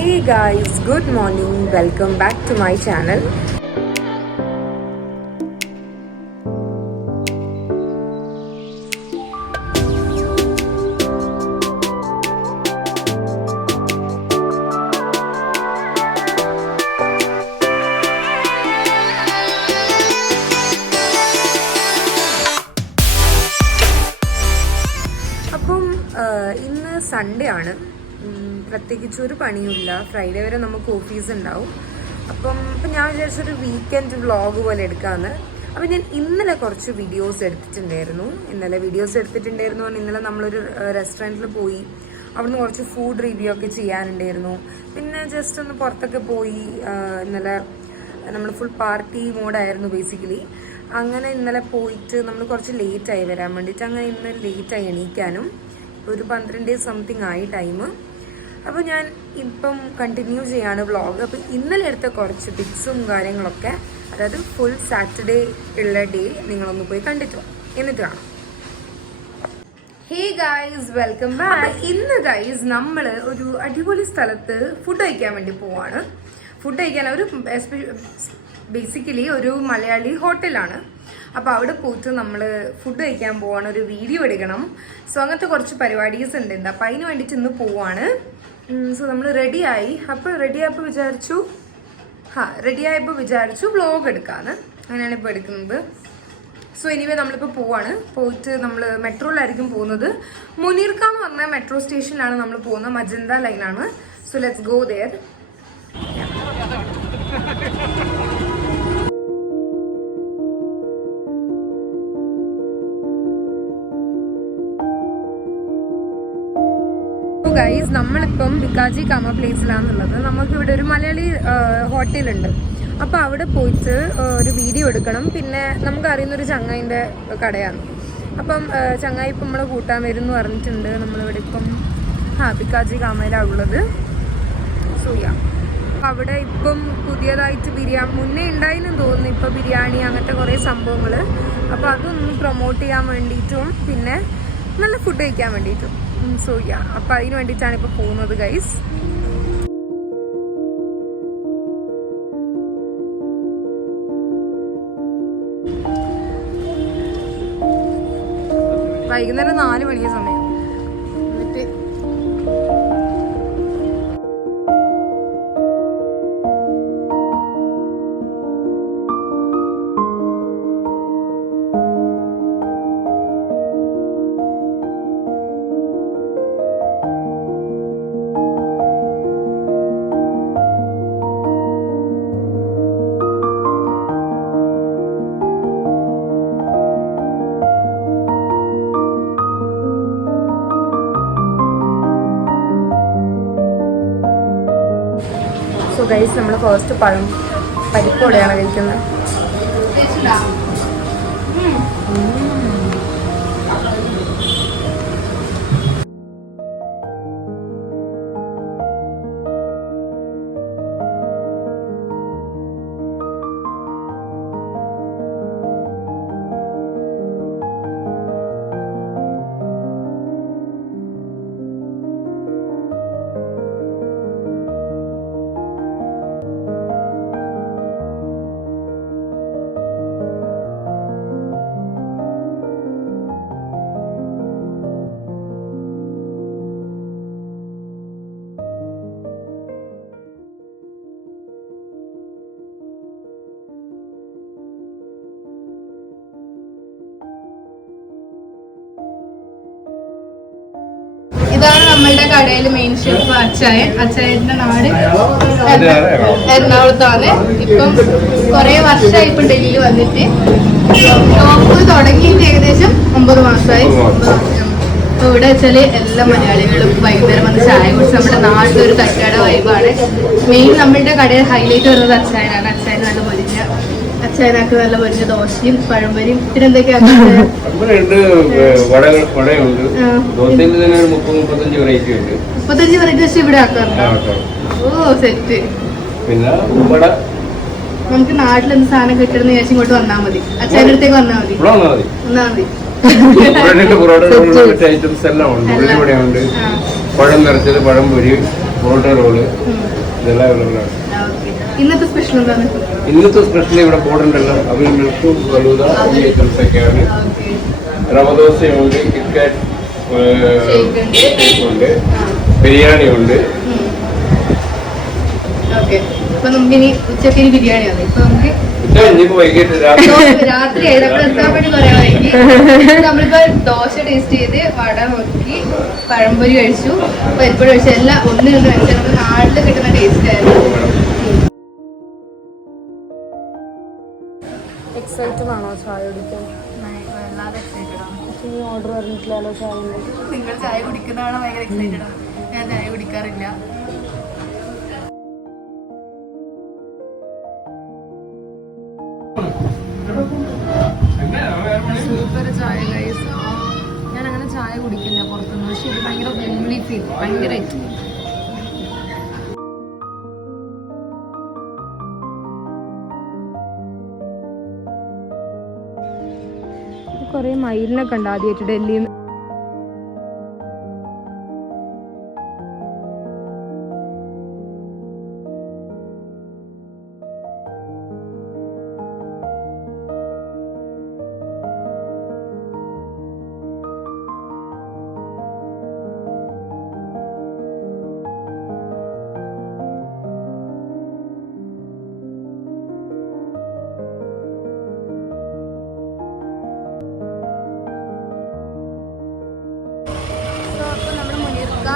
Hey guys, good morning. Welcome back to my channel. അപ്പം ഇന്ന് Sunday ആണ്. പ്രത്യേകിച്ചൊരു പണിയുമില്ല. ഫ്രൈഡേ വരെ നമുക്ക് ഓഫീസ് ഉണ്ടാവും. അപ്പം ഞാൻ വിചാരിച്ചൊരു വീക്കെൻഡ് വ്ളോഗ് പോലെ എടുക്കാമെന്ന്. അപ്പം ഞാൻ ഇന്നലെ കുറച്ച് വീഡിയോസ് എടുത്തിട്ടുണ്ടായിരുന്നു. ഇന്നലെ നമ്മളൊരു റെസ്റ്റോറൻറ്റിൽ പോയി. അവിടുന്ന് കുറച്ച് ഫുഡ് റിവ്യൂ ഒക്കെ ചെയ്യാനുണ്ടായിരുന്നു. പിന്നെ ജസ്റ്റ് ഒന്ന് പുറത്തൊക്കെ പോയി. ഇന്നലെ നമ്മൾ ഫുൾ പാർട്ടി മോഡായിരുന്നു ബേസിക്കലി. അങ്ങനെ ഇന്നലെ പോയിട്ട് നമ്മൾ കുറച്ച് ലേറ്റായി വരാൻ വേണ്ടിയിട്ട്. അങ്ങനെ ഇന്ന് ലേറ്റായി എണീക്കാനും. ഒരു 12 സംതിങ് ആയി ടൈം. അപ്പോൾ ഞാൻ ഇപ്പം കണ്ടിന്യൂ ചെയ്യാണ് വ്ളോഗ്. അപ്പോൾ ഇന്നലെ എടുത്ത കുറച്ച് പിക്സും കാര്യങ്ങളൊക്കെ, അതായത് ഫുൾ സാറ്റർഡേ ഉള്ള ഡേ നിങ്ങളൊന്ന് പോയി എന്നിട്ട് കാണാം. Hey guys, welcome back. ഇന്ന് ഗൈസ് നമ്മൾ ഒരു അടിപൊളി സ്ഥലത്ത് ഫുഡ് കഴിക്കാൻ വേണ്ടി പോവാണ്. ഫുഡ് കഴിക്കാൻ ബേസിക്കലി ഒരു മലയാളി ഹോട്ടലാണ്. അപ്പോൾ അവിടെ പോയിട്ട് നമ്മൾ ഫുഡ് കഴിക്കാൻ പോവാണ്. ഒരു വീഡിയോ എടുക്കണം. സോ അങ്ങനത്തെ കുറച്ച് പരിപാടീസ് ഉണ്ട്. അപ്പോൾ അതിന് വേണ്ടിയിട്ട് ഇന്ന് പോവാണ്. സോ നമ്മൾ റെഡിയായി. അപ്പോൾ റെഡിയായപ്പോൾ വിചാരിച്ചു വ്ളോഗ് എടുക്കാമെന്ന്. അങ്ങനെയാണ് ഇപ്പോൾ എടുക്കുന്നത്. സോ എനിവേ നമ്മളിപ്പോൾ പോവാണ്. പോയിട്ട് നമ്മൾ മെട്രോയിലായിരിക്കും പോകുന്നത്. മുനീർക്ക എന്ന് പറഞ്ഞ മെട്രോ സ്റ്റേഷനിലാണ് നമ്മൾ പോകുന്നത്. മജന്ത ലൈനാണ്. So let's go there. Guys, നമ്മളിപ്പം ബിക്കാജി കാമ പ്ലേസിലാണുള്ളത്. നമുക്കിവിടെ ഒരു മലയാളി ഹോട്ടലുണ്ട്. അപ്പോൾ അവിടെ പോയിട്ട് ഒരു വീഡിയോ എടുക്കണം. പിന്നെ നമുക്കറിയുന്നൊരു ചങ്ങായിൻ്റെ കടയാണ്. അപ്പം ചങ്ങായി ഇപ്പം നമ്മളെ കൂട്ടാൻ വരും എന്ന് പറഞ്ഞിട്ടുണ്ട്. നമ്മളിവിടെ ഇപ്പം ബിക്കാജി കാമയിലാണ് ഉള്ളത്. സോയാ അവിടെ ഇപ്പം പുതിയതായിട്ട് മുന്നേ ഉണ്ടായിന്ന് തോന്നുന്നു ഇപ്പം ബിരിയാണി അങ്ങനത്തെ കുറേ സംഭവങ്ങൾ. അപ്പോൾ അതൊന്ന് പ്രൊമോട്ട് ചെയ്യാൻ വേണ്ടിയിട്ടും പിന്നെ നല്ല ഫുഡ് കഴിക്കാൻ വേണ്ടിയിട്ടും. സോയാ അപ്പം അതിന് വേണ്ടിയിട്ടാണ് ഇപ്പോൾ പോകുന്നത് ഗൈസ്. വൈകുന്നേരം 4 മണിയ സമയം. സോ ഗൈസ്, നമ്മൾ ഫസ്റ്റ് പരിപ്പോടെയാണ് കഴിക്കുന്നത്. ഇതാണ് നമ്മളുടെ കടയിൽ മെയിൻ ഷെഫ് അച്ചായന്റെ നാട് എറണാകുളത്താണ്. ഇപ്പം കുറെ വർഷമായി ഇപ്പം ഡൽഹിയിൽ വന്നിട്ട്. ഷോപ്പ് തുടങ്ങിയിട്ട് ഏകദേശം 9 മാസമായി. അപ്പൊ ഇവിടെ വെച്ചാല് എല്ലാ മലയാളികളും വൈകുന്നേരം വന്ന് ചായ കുടിച്ച് നമ്മുടെ നാട്ടിലൊരു കച്ചവട വൈബാണ്. മെയിൻ നമ്മളുടെ കടയിൽ ഹൈലൈറ്റ് വരുന്നത് അച്ചായനാണ്. അച്ചായനാക്ക് നല്ല പൊരിഞ്ഞ ദോശയും പഴംപൊരിയും പിന്നെ എന്തൊക്കെയാണ് 35 വെറൈറ്റീസ് ഇവിടെ ആക്കാറുണ്ട്. ഓ സെറ്റ്. പിന്നെ നമുക്ക് നാട്ടിൽ എന്ത് സാധനം കിട്ടുന്ന ശേഷം ഇങ്ങോട്ട് വന്നാൽ മതി. അച്ചായന്റെ അടുത്തേക്ക് വന്നാൽ മതി. ഐറ്റംസ് എല്ലാം ഉണ്ട്. ഉള്ളിവടയുണ്ട്, പഴം നിറച്ചത്, പഴംപൊരി, പൊറോട്ട റോള് ഇതെല്ലാം അവൈലബിൾ ആണ്. ഇന്നത്തെ സ്പെഷ്യൽ എന്താണ്? ഇന്നത്തെ സ്പെഷ്യൽ ഇവിടെ പോയിട്ടുണ്ടല്ലോ, അവർ മിൽക്കും ഫലൂദ ഈ ഐറ്റംസ് ഒക്കെയാണ്. റവ ദോശയുണ്ട്, കിറ്റ്കാറ്റ് ഉണ്ട്, ബിരിയാണി ഉണ്ട്. ഓക്കെ, അപ്പൊ നമുക്കിനി ഉച്ചക്ക് ബിരിയാണിയാണ്. ഇപ്പൊ നമുക്ക് വൈകിട്ട് രാത്രി എത്താൻ വേണ്ടി പറയാമെങ്കിൽ നമ്മളിപ്പോ ദോശ ടേസ്റ്റ് ചെയ്ത്, വട നോക്കി, പഴംപൊരി കഴിച്ചു, പരിപ്പ് കഴിച്ചു, എല്ലാം ഒന്നിനൊന്ന് കഴിച്ചാൽ നമുക്ക് നാട്ടിൽ കിട്ടുന്ന ടേസ്റ്റ് ആയിരുന്നു. എക്സൈറ്റഡ് ആണോ ചായ കുടിക്കാൻ? വല്ലാതെ എക്സൈറ്റഡ് ആണ്. ഓർഡർ പറഞ്ഞിട്ടില്ലല്ലോ ചായ. നിങ്ങൾ ചായ കുടിക്കുന്നതാണ് ഭയങ്കര എക്സൈറ്റഡ് ആണ്. ഞാൻ ചായ കുടിക്കാറില്ല. സൂപ്പർ ചായ ഗൈസ്. ഞാൻ അങ്ങനെ ചായ കുടിക്കില്ല പുറത്തുനിന്ന്, പക്ഷെ ഇത് ഭയങ്കര ഹോംലി ഫീൽ, ഭയങ്കരമായിട്ട്. കുറേ മയിലിനൊക്കെ ഉണ്ട് ആദ്യമായിട്ട് ഡൽഹിയിൽ നിന്ന്.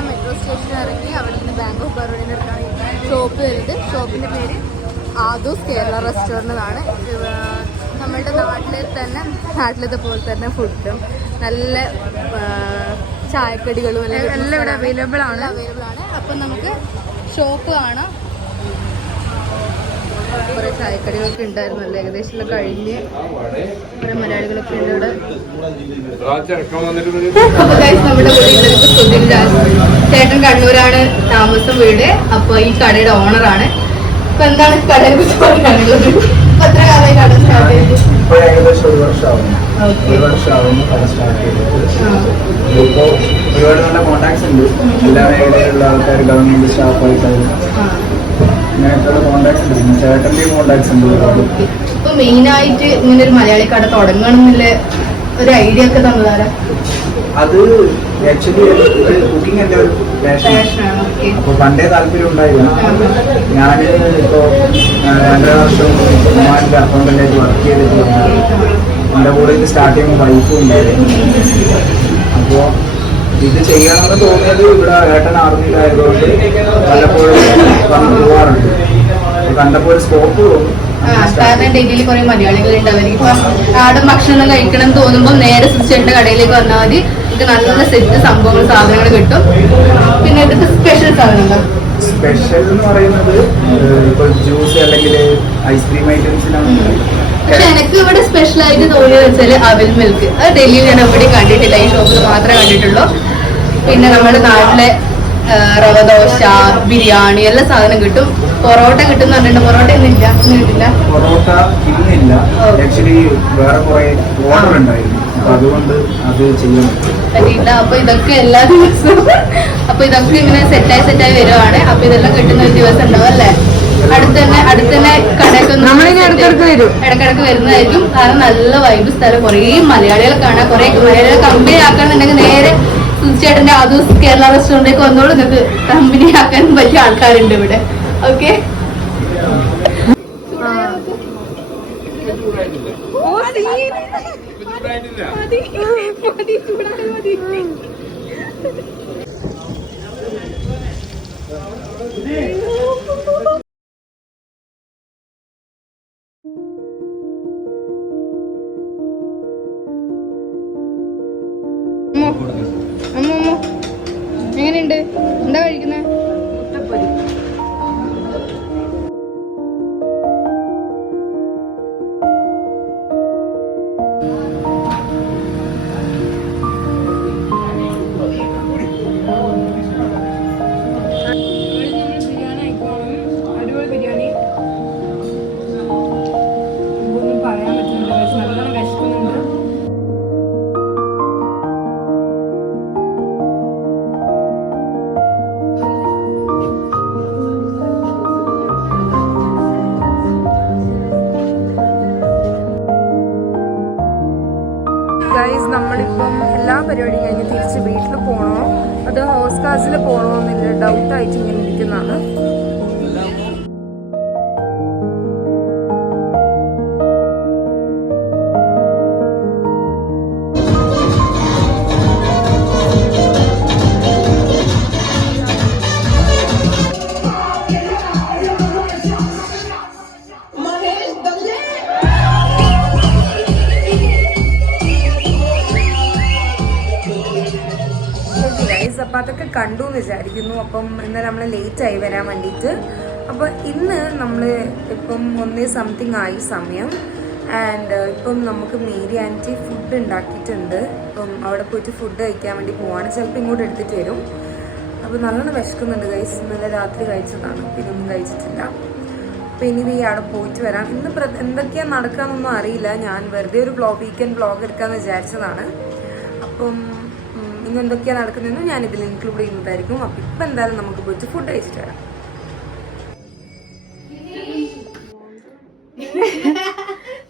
മെട്രോ സ്റ്റേഷനിൽ ഇറങ്ങി അവിടെ നിന്ന് ബാങ്ക് ഓഫ് ബറോഡയിൽ എടുക്കാൻ ഷോപ്പ് വരുന്നത്. ഷോപ്പിൻ്റെ പേര് ആദൂസ് കേരള റെസ്റ്റോറൻ്റ് എന്നാണ്. നമ്മളുടെ നാട്ടിലത്തെ പോലെ തന്നെ ഫുഡും നല്ല ചായക്കടികളും എല്ലാം ഇവിടെ അവൈലബിൾ ആണ്. അപ്പം നമുക്ക് ഷോപ്പ് കാണാം. കുറേ ചായക്കടികളൊക്കെ ഉണ്ടായിരുന്നല്ലോ, ഏകദേശം കഴിഞ്ഞ്. കുറേ മലയാളികളൊക്കെ ഉണ്ട് ഇവിടെ. അപ്പൊ നമ്മുടെ കൂടെ സുധിൻ രാജ് ചേട്ടൻ കണ്ണൂരാണ് താമസം, വീട്. അപ്പൊ ഈ കടയുടെ ഓണറാണ്. അപ്പൊ എന്താണ് കടയെ കുറിച്ച് പറയാനുള്ളത്? എത്ര കാലമായി കട സ്റ്റാർട്ട് ചെയ്ത്? ഏകദേശം ഒരു വർഷമാവുന്നു കട സ്റ്റാർട്ട് ചെയ്തിട്ട്. ഇപ്പോൾ ഒരുപാട് നല്ല കോണ്ടാക്ട്സ് ഉണ്ട്. എല്ലാ മേഖലയിലുള്ള ആൾക്കാർ, ഗവൺമെന്റ് സ്റ്റാഫായിട്ടാണ്, അങ്ങനെയൊക്കെയുള്ള കോണ്ടാക്ട്സ് ഉണ്ട്. ചേട്ടൻ്റെ കോണ്ടാക്ട്സ് ഉണ്ട് ഒരുപാട്. ഇപ്പൊ മെയിനായിട്ട് ഇങ്ങനെ ഒരു മലയാളി കട തുടങ്ങണം എന്നുള്ള ഒരു ഐഡിയ ഒക്കെ തന്നതാരാ? അത് ആക്ച്വലി കുക്കിംഗ് എൻ്റെ ഒരു പാഷനാണ്. അപ്പോൾ പണ്ടേ താല്പര്യം ഉണ്ടായിരുന്നു. ഞാൻ ഇപ്പോൾ 2.5 വർഷം ഉമ്മാൻ്റെ അക്കൗണ്ടൻ്റായിട്ട് വർക്ക് ചെയ്തിട്ടുണ്ട്. എൻ്റെ കൂടെ ഇത് സ്റ്റാർട്ട് ചെയ്യുമ്പോൾ വൈഫും ഉണ്ടായിരുന്നു. അപ്പോൾ ഇത് ചെയ്യണമെന്ന് തോന്നിയത് ഇവിടെ ഏട്ടൻ ആർമിയിലായതുകൊണ്ട് പലപ്പോഴും വന്ന് പോവാറുണ്ട്. അപ്പോൾ കണ്ടപ്പോൾ ഒരു സ്കോപ്പ് തോന്നും. കാരണം ഡൽഹിയിൽ കുറെ മലയാളികളുണ്ട്. അവർക്ക് നാടൻ ഭക്ഷണം കഴിക്കണം തോന്നുമ്പോൾ നേരെ സിസ്റ്ററിന്റെ കടയിലേക്ക് വന്നാൽ മതി. ഇത് നല്ല സെറ്റ് സംഭവങ്ങൾ, സാധനങ്ങൾ കിട്ടും. പിന്നെ ഇവിടുത്തെ സ്പെഷ്യൽ സാധനങ്ങൾ, സ്പെഷ്യൽ എന്ന് പറയുന്നത് ഇപ്പോൾ ജ്യൂസ് അല്ലെങ്കിൽ ഐസ്ക്രീം ഐറ്റംസിനാണ്. പക്ഷെ എനിക്ക് ഇവിടെ സ്പെഷ്യൽ ആയിട്ട് തോന്നിയത് വെച്ചാല് അവൽ മിൽക്ക്. അത് ഡൽഹിയിൽ ഞാൻ എവിടെയും കണ്ടിട്ടില്ല, ഈ ഷോപ്പിൽ മാത്രമേ കണ്ടിട്ടുള്ളൂ. പിന്നെ നമ്മുടെ നാട്ടിലെ റവ ദോശ, ബിരിയാണി, എല്ലാ സാധനം കിട്ടും. പൊറോട്ട കിട്ടും എന്ന് പറഞ്ഞിട്ടുണ്ട്. പൊറോട്ട ഇന്നില്ല, ഇന്ന് കിട്ടില്ല. പൊറോട്ട ഇന്നില്ല. ആക്ച്വലി വേറെ കുറെ ഓർഡർ ഉണ്ടായിരുന്നു, അപ്പൊ അതുകൊണ്ട് അത് ചെയ്യാൻ പറ്റിയില്ല. അപ്പൊ ഇതൊക്കെ എല്ലാ ദിവസവും അപ്പൊ ഇതൊക്കെ ഇങ്ങനെ സെറ്റായി വരുവാണ്. അപ്പൊ ഇതെല്ലാം കിട്ടുന്ന ഒരു ദിവസം ഉണ്ടാവും അല്ലേ? അടുത്തന്നെ കടയൊക്കെ ഇടക്കിടക്ക് വരുന്നതായിരിക്കും. കാരണം നല്ല വൈബ് സ്ഥലം, കുറേ മലയാളികളെ കാണാൻ, കുറെ മലയാളികളെ കമ്പനി ആക്കാന്നുണ്ടെങ്കിൽ നേരെ ചേട്ടന്റെ ആദൂസ് കേരള റെസ്റ്റോറന്റിലേക്ക് വന്നോളൂ. നിങ്ങൾക്ക് കമ്പനി ആക്കാൻ വലിയ ആൾക്കാരുണ്ട് ഇവിടെ. ഓക്കെ, എങ്ങനെയുണ്ട്? എന്താ കഴിക്കുന്നത്? മുട്ടപ്പൊരി. ബിരിയാണി പരിപാടി കഴിഞ്ഞ് തിരിച്ച് വീട്ടിൽ പോകണോ അതോ ഹൗസ് ക്ലാസ്സിൽ പോകണോ എന്നില്ല ഡൗട്ടായിട്ട് ഇങ്ങനെ ഇരിക്കുന്നതാണ്. അപ്പം അതൊക്കെ കണ്ടു എന്ന് വിചാരിക്കുന്നു. അപ്പം ഇന്ന് നമ്മൾ ലേറ്റായി വരാൻ വേണ്ടിയിട്ട്. അപ്പോൾ ഇന്ന് നമ്മൾ ഇപ്പം 1 ആയി സമയം. ആൻഡ് ഇപ്പം നമുക്ക് മേരി ആൻറ്റി ഫുഡ് ഉണ്ടാക്കിയിട്ടുണ്ട്. അപ്പം അവിടെ പോയിട്ട് ഫുഡ് കഴിക്കാൻ വേണ്ടി പോവാണ്. ചിലപ്പോൾ ഇങ്ങോട്ട് എടുത്തിട്ട് വരും. അപ്പോൾ നല്ലോണം വിശക്കുന്നുണ്ട് ഗൈസ്. ഇന്നലെ രാത്രി കഴിച്ചതാണ്, പിന്നെ ഒന്നും കഴിച്ചിട്ടില്ല. അപ്പോൾ ഇനി അവിടെ പോയിട്ട് വരാം. ഇന്ന് എന്തൊക്കെയാണ് നടക്കാമെന്നൊന്നും അറിയില്ല. ഞാൻ വെറുതെ ഒരു വീക്കെൻഡ് വ്ളോഗ് എടുക്കാമെന്ന് വിചാരിച്ചതാണ്. അപ്പം ഇന്ന് എന്തൊക്കെയാണ് നടക്കുന്നതെന്ന് ഞാനിതിൽ ഇൻക്ലൂഡ് ചെയ്യുന്നതായിരിക്കും. അപ്പം ഇപ്പം എന്തായാലും നമുക്ക് പോയിട്ട് ഫുഡ് കഴിച്ചിട്ട് വരാം.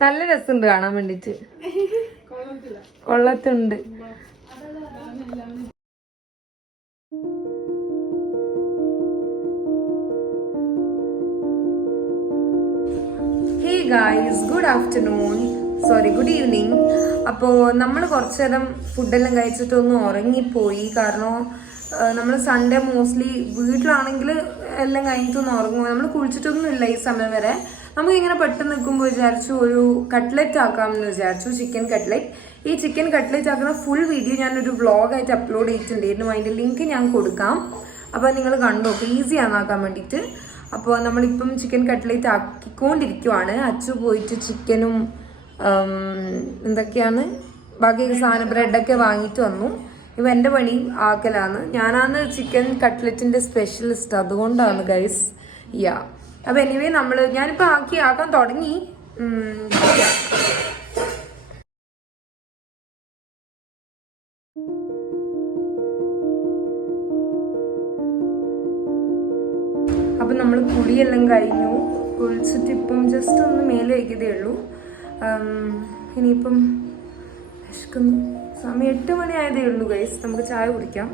നല്ല രസമുണ്ട് കാണാൻ വേണ്ടിട്ട്. കൊള്ളത്തുണ്ട്. Hey guys, good afternoon, sorry good evening. അപ്പോൾ നമ്മൾ കുറച്ചു നേരം ഫുഡെല്ലാം കഴിച്ചിട്ടൊന്ന് ഉറങ്ങിപ്പോയി. കാരണം നമ്മൾ സൺഡേ മോസ്റ്റ്ലി വീട്ടിലാണെങ്കിൽ എല്ലാം കഴിഞ്ഞിട്ടൊന്ന് ഉറങ്ങും. നമ്മൾ കുളിച്ചിട്ടൊന്നും ഇല്ല ഈ സമയം വരെ. നമുക്കിങ്ങനെ പെട്ടെന്ന് നിൽക്കുമ്പോൾ വിചാരിച്ചു ഒരു കട്ട്ലറ്റ് ആക്കാമെന്ന് വിചാരിച്ചു, ചിക്കൻ കട്ട്ലറ്റ്. ഈ ചിക്കൻ കട്ട്ലറ്റ് ആക്കുന്ന ഫുൾ വീഡിയോ ഞാനൊരു വ്ളോഗായിട്ട് അപ്ലോഡ് ചെയ്തിട്ടുണ്ടായിരുന്നു. അതിൻ്റെ ലിങ്ക് ഞാൻ കൊടുക്കാം. അപ്പോൾ നിങ്ങൾ കണ്ടു നോക്കുക, ഈസിയാണ് ആക്കാൻ വേണ്ടിയിട്ട്. അപ്പോൾ നമ്മളിപ്പം ചിക്കൻ കട്ട്ലറ്റ് ആക്കിക്കൊണ്ടിരിക്കുവാണ്. അച്ചു പോയിട്ട് ചിക്കനും എന്തൊക്കെയാണ് ബാക്കിയൊക്കെ സാധനം ബ്രെഡൊക്കെ വാങ്ങിയിട്ട് വന്നു. ഇപ്പം എൻ്റെ പണി ആക്കലാണ്. ഞാനാണ് ചിക്കൻ കട്ട്ലറ്റിൻ്റെ സ്പെഷ്യലിസ്റ്റ്, അതുകൊണ്ടാണ് ഗൈസ്. യാ, അപ്പോൾ എനിവേ ഞാനിപ്പോൾ ആക്കാൻ തുടങ്ങി. അപ്പം നമ്മൾ കുളിയെല്ലാം കഴിഞ്ഞു. കുളിച്ചിട്ട് ഇപ്പം ജസ്റ്റ് ഒന്ന് മേലെ വയ്ക്കതേ ഉള്ളൂ. ഇനിയിപ്പം വിശക്കുന്നു. സമയം 8 മണി ആയതേ ഉള്ളൂ ഗൈസ്. നമുക്ക് ചായ കുടിക്കാം.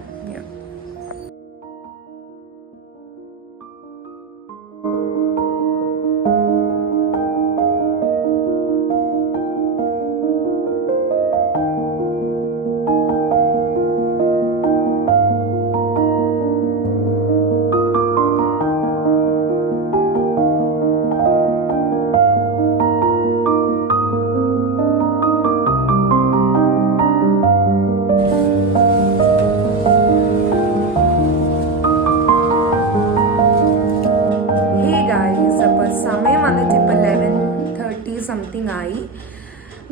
സമയം വന്നിട്ട് ഇപ്പം 11:30 സംതിങ് ആയി.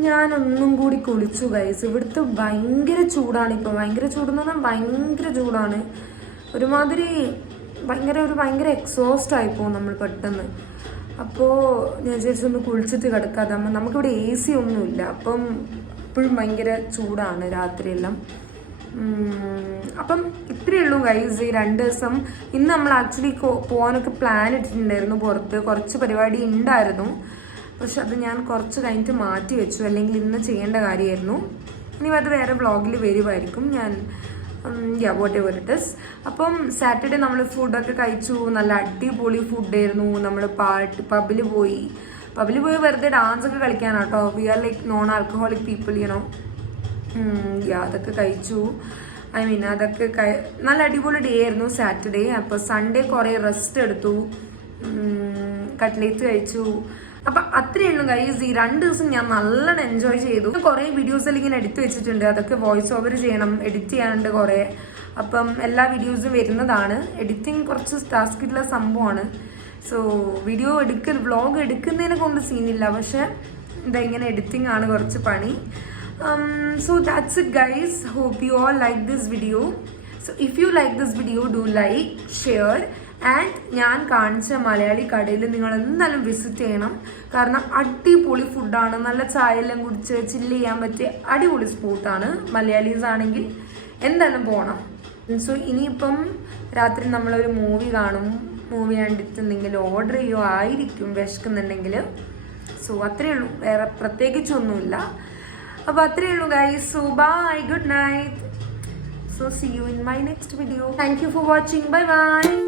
ഞാനൊന്നും കൂടി കുളിച്ചു ഗൈസ്. ഇവിടുത്തെ ഭയങ്കര ചൂടാണ് ഇപ്പോൾ. ഭയങ്കര ചൂടെന്ന് പറഞ്ഞാൽ ഭയങ്കര ചൂടാണ്. ഒരുമാതിരി ഭയങ്കര എക്സോസ്റ്റ് ആയിപ്പോവും നമ്മൾ പെട്ടെന്ന്. അപ്പോൾ ഞാൻ വിചാരിച്ചൊന്ന് കുളിച്ചിട്ട് കിടക്കാതെ. നമുക്കിവിടെ AC ഒന്നുമില്ല. അപ്പം ഇപ്പോഴും ഭയങ്കര ചൂടാണ് രാത്രിയെല്ലാം. അപ്പം ഇത്രയേ ഉള്ളൂ ഗൈസ് ഈ 2 ദിവസം. ഇന്ന് നമ്മൾ ആക്ച്വലി പോകാനൊക്കെ പ്ലാൻ ഇട്ടിട്ടുണ്ടായിരുന്നു. പുറത്ത് കുറച്ച് പരിപാടി ഉണ്ടായിരുന്നു. പക്ഷെ അത് ഞാൻ കുറച്ച് കഴിഞ്ഞിട്ട് മാറ്റി വെച്ചു. അല്ലെങ്കിൽ ഇന്ന് ചെയ്യേണ്ട കാര്യമായിരുന്നു. ഇനി അത് വേറെ വ്ളോഗിൽ വരുമായിരിക്കും. ഞാൻ വാട്ട് എവർ ഇറ്റ് ഈസ്. അപ്പം സാറ്റർഡേ നമ്മൾ ഫുഡൊക്കെ കഴിച്ചു. നല്ല അടിപൊളി ഫുഡായിരുന്നു. നമ്മൾ പബ്ബിൽ പോയി വെറുതെ ഡാൻസൊക്കെ കളിക്കാനാട്ടോ. We are like non alcoholic people you know. അതൊക്കെ കഴിച്ചു. അതൊക്കെ നല്ല അടിപൊളി ഡേ ആയിരുന്നു സാറ്റർഡേ. അപ്പോൾ സൺഡേ കുറേ റെസ്റ്റ് എടുത്തു, കട്ട്ലേറ്റ് കഴിച്ചു. അപ്പം അത്രയേ ഉള്ളൂ ഗൈസ്. ഈ 2 ദിവസം ഞാൻ നല്ലോണം എൻജോയ് ചെയ്തു. കുറേ വീഡിയോസെല്ലാം ഇങ്ങനെ എടുത്ത് വെച്ചിട്ടുണ്ട്. അതൊക്കെ വോയിസ് ഓവർ ചെയ്യണം, എഡിറ്റ് ചെയ്യാനുണ്ട് കുറേ. അപ്പം എല്ലാ വീഡിയോസും വരുന്നതാണ്. എഡിറ്റിംഗ് കുറച്ച് ടാസ്ക്കുള്ള സംഭവമാണ്. സോ വ്ളോഗ് എടുക്കുന്നതിനെ കൊണ്ട് സീനില്ല. പക്ഷെ ഇങ്ങനെ എഡിറ്റിംഗ് ആണ് കുറച്ച് പണി. So that's it guys. Hope you all like this video. So if you like this video, do like, share and ഞാൻ കാണിച്ച മലയാളി കടയിൽ നിങ്ങൾ എന്തായാലും വിസിറ്റ് ചെയ്യണം. കാരണം അടിപൊളി ഫുഡാണ്. നല്ല ചായ എല്ലാം കുടിച്ച് ചില്ല് ചെയ്യാൻ പറ്റിയ അടിപൊളി സ്പോട്ടാണ്. മലയാളീസ് ആണെങ്കിൽ എന്തായാലും പോകണം. സോ ഇനിയിപ്പം രാത്രി നമ്മളൊരു മൂവി കാണും. മൂവി കണ്ടിട്ട് എന്തെങ്കിലും ഓർഡർ ചെയ്യുമോ ആയിരിക്കും വിശക്കുന്നുണ്ടെങ്കിൽ. സോ അത്രയേ ഉള്ളൂ, വേറെ പ്രത്യേകിച്ചൊന്നുമില്ല. അപ്പോൾ അത്രയേ ഉള്ളൂ guys. So bye, good night. So see you in my next video. Thank you for watching. Bye bye.